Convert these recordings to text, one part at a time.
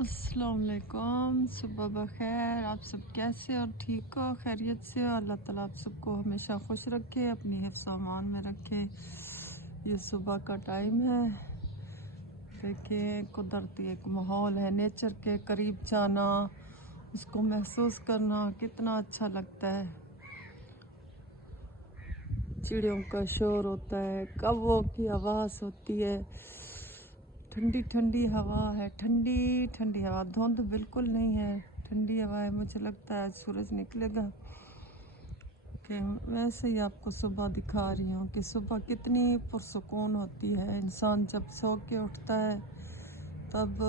अस्सलाम वालेकुम, सुबह बखैर। आप सब कैसे और ठीक हो, खैरियत से हो? अल्लाह ताला आप सबको हमेशा खुश रखे, अपनी हिफ्ज़ अमान में रखे। ये सुबह का टाइम है। देखिए कुदरती एक माहौल है, नेचर के करीब जाना, उसको महसूस करना कितना अच्छा लगता है। चिड़ियों का शोर होता है, कौवों की आवाज़ होती है, ठंडी ठंडी हवा है, ठंडी ठंडी हवा, धुंध बिल्कुल नहीं है, ठंडी हवा है। मुझे लगता है आज सूरज निकलेगा। कि वैसे ही आपको सुबह दिखा रही हूँ कि सुबह कितनी पुरसुकून होती है। इंसान जब सो के उठता है तब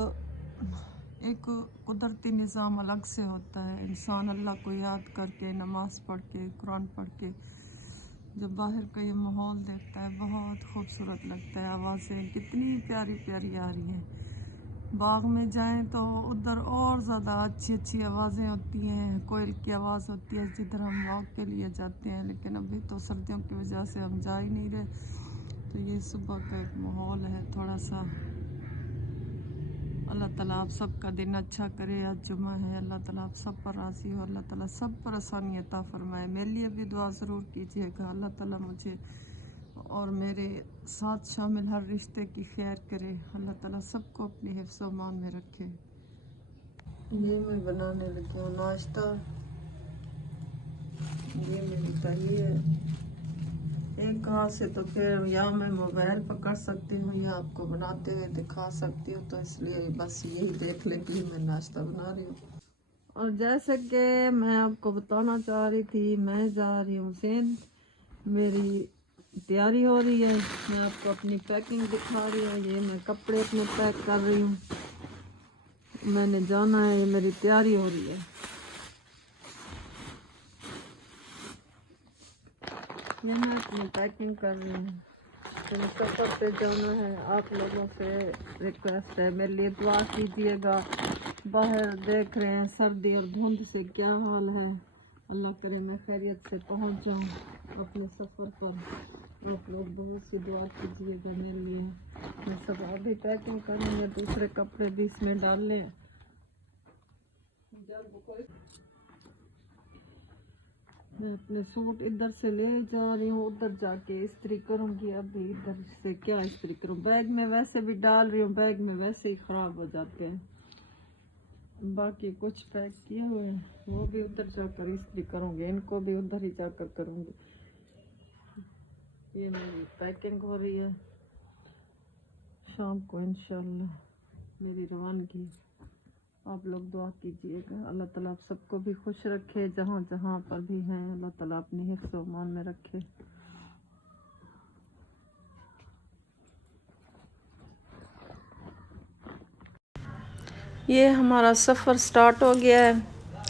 एक कुदरती निज़ाम अलग से होता है। इंसान अल्लाह को याद करके, नमाज़ पढ़ के, कुरान पढ़ के जब बाहर का ये माहौल देखता है बहुत खूबसूरत लगता है। आवाज़ें कितनी प्यारी प्यारी आ रही हैं। बाग में जाएं तो उधर और ज़्यादा अच्छी अच्छी आवाज़ें होती हैं। कोयल की आवाज़ होती है जिधर हम वॉक के लिए जाते हैं, लेकिन अभी तो सर्दियों की वजह से हम जा ही नहीं रहे। तो ये सुबह का एक माहौल है थोड़ा सा। अल्लाह ताला आप सबका दिन अच्छा करे। आज जुमा है, अल्लाह ताला आप सब पर राज़ी हो, अल्लाह ताला सब पर आसानी अता फ़रमाए। मेरे लिए भी दुआ ज़रूर कीजिएगा। अल्लाह ताला मुझे और मेरे साथ शामिल हर रिश्ते की खैर करे। अल्लाह ताला सबको अपनी हिफ्ज़ अमान में रखे। ये मैं बनाने लगी हूँ नाश्ता। ये मेरी दही है। एक हाथ से तो फिर या मैं मोबाइल पकड़ सकती हूँ या आपको बनाते हुए दिखा सकती हूँ, तो इसलिए बस यही देख लें कि मैं नाश्ता बना रही हूँ। और जैसे कि मैं आपको बताना चाह रही थी, मैं जा रही हूँ सिंध। मेरी तैयारी हो रही है, मैं आपको अपनी पैकिंग दिखा रही हूँ। ये मैं कपड़े अपने पैक कर रही हूँ, मैंने जाना है, ये मेरी तैयारी हो रही है। ये मैं अपनी पैकिंग कर रही हूँ, तो सफ़र पे जाना है। आप लोगों से रिक्वेस्ट है, मेरे लिए दुआ कीजिएगा। बाहर देख रहे हैं सर्दी और धुंध से क्या हाल है। अल्लाह करे मैं खैरियत से पहुंच जाऊं अपने सफ़र पर। आप लोग बहुत सी दुआ कीजिएगा मेरे लिए। मैं सब अभी पैकिंग करेंगे, दूसरे कपड़े भी इसमें डाल लें। मैं अपने सूट इधर से ले जा रही हूँ, उधर जाके इस्त्री करूँगी। अभी इधर से क्या इस्त्री करूँ, बैग में वैसे भी डाल रही हूँ, बैग में वैसे ही ख़राब हो जाते हैं। बाकी कुछ पैक किए हुए हैं, वो भी उधर जाकर इस्त्री करूँगी, इनको भी उधर ही जाकर करूँगी। ये मेरी पैकिंग हो रही है, शाम को इंशाल्लाह मेरी रवानगी। आप लोग दुआ कीजिएगा, अल्लाह ताला आप सबको भी खुश रखे, जहाँ जहाँ पर भी हैं अल्लाह ताला अपनी हिफ्ज़ व अमान में रखे। ये हमारा सफ़र स्टार्ट हो गया है।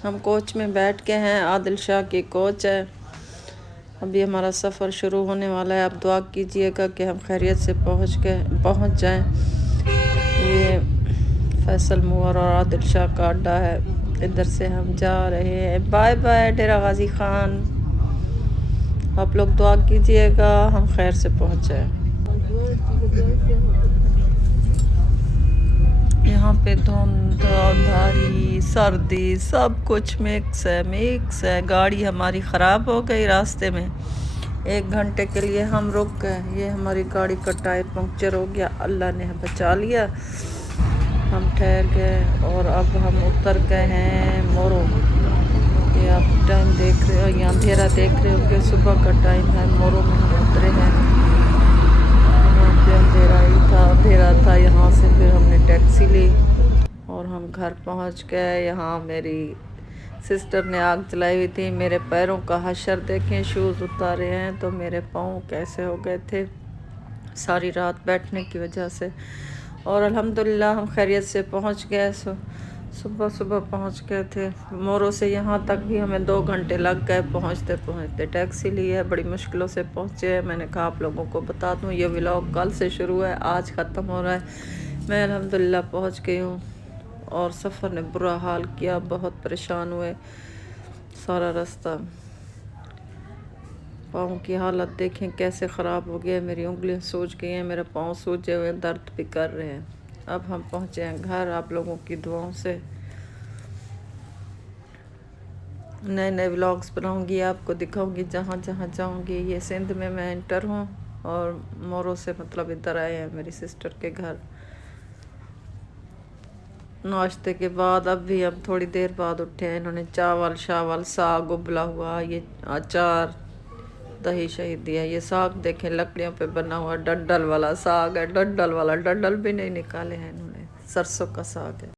हम कोच में बैठ के हैं, आदिल शाह की कोच है। अभी हमारा सफ़र शुरू होने वाला है। आप दुआ कीजिएगा कि हम खैरियत से पहुँच जाएं। ये फैसल मुअर और आदिल शाह का अड्डा है, इधर से हम जा रहे हैं। बाय बाय डेरा गाजी खान। आप लोग दुआ कीजिएगा हम खैर से पहुँच जाएं। यहाँ पे धुंध, अंधारी, सर्दी, सब कुछ मिक्स है। गाड़ी हमारी ख़राब हो गई रास्ते में, 1 घंटे के लिए हम रुक गए। ये हमारी गाड़ी का टायर पंक्चर हो गया, अल्लाह ने बचा लिया, हम ठहर गए। और अब हम उतर गए हैं मोरो। ये आप टाइम देख रहे हो, ये अंधेरा देख रहे हो कि सुबह का टाइम है। मोरो में हम उतरे हैं, यहाँ पे अंधेरा था। यहाँ से फिर हमने टैक्सी ली और हम घर पहुँच गए। यहाँ मेरी सिस्टर ने आग जलाई हुई थी। मेरे पैरों का हशर देखें, शूज़ उतारे हैं तो मेरे पाँव कैसे हो गए थे सारी रात बैठने की वजह से। और अल्हम्दुलिल्लाह हम खैरियत से पहुँच गए। सुबह सुबह पहुँच गए थे। मोरो से यहाँ तक भी हमें 2 घंटे लग गए पहुँचते पहुँचते। टैक्सी ली है, बड़ी मुश्किलों से पहुँचे हैं। मैंने कहा आप लोगों को बता दूँ, ये व्लॉग कल से शुरू है, आज ख़त्म हो रहा है। मैं अल्हम्दुलिल्लाह पहुँच गई हूँ और सफ़र ने बुरा हाल किया, बहुत परेशान हुए सारा रास्ता। पाँव की हालत देखें कैसे ख़राब हो गया, मेरी उंगलियां सूज गई हैं, मेरे पाँव सूजे हुए दर्द भी कर रहे हैं। अब हम पहुँचे हैं घर आप लोगों की दुआओं से। नए नए व्लॉग्स बनाऊंगी, आपको दिखाऊंगी जहाँ जहाँ जाऊंगी। ये सिंध में मैं एंटर हूँ और मोरों से मतलब इधर आए हैं मेरी सिस्टर के घर। नाश्ते के बाद अब भी हम थोड़ी देर बाद उठे हैं। इन्होंने चावल शावल साग उबला हुआ, ये अचार दही शही दिया। ये साग देखें लकड़ियों पे बना हुआ डंडल वाला साग है, डंडल वाला, डंडल भी नहीं निकाले हैं इन्होंने, सरसों का साग है।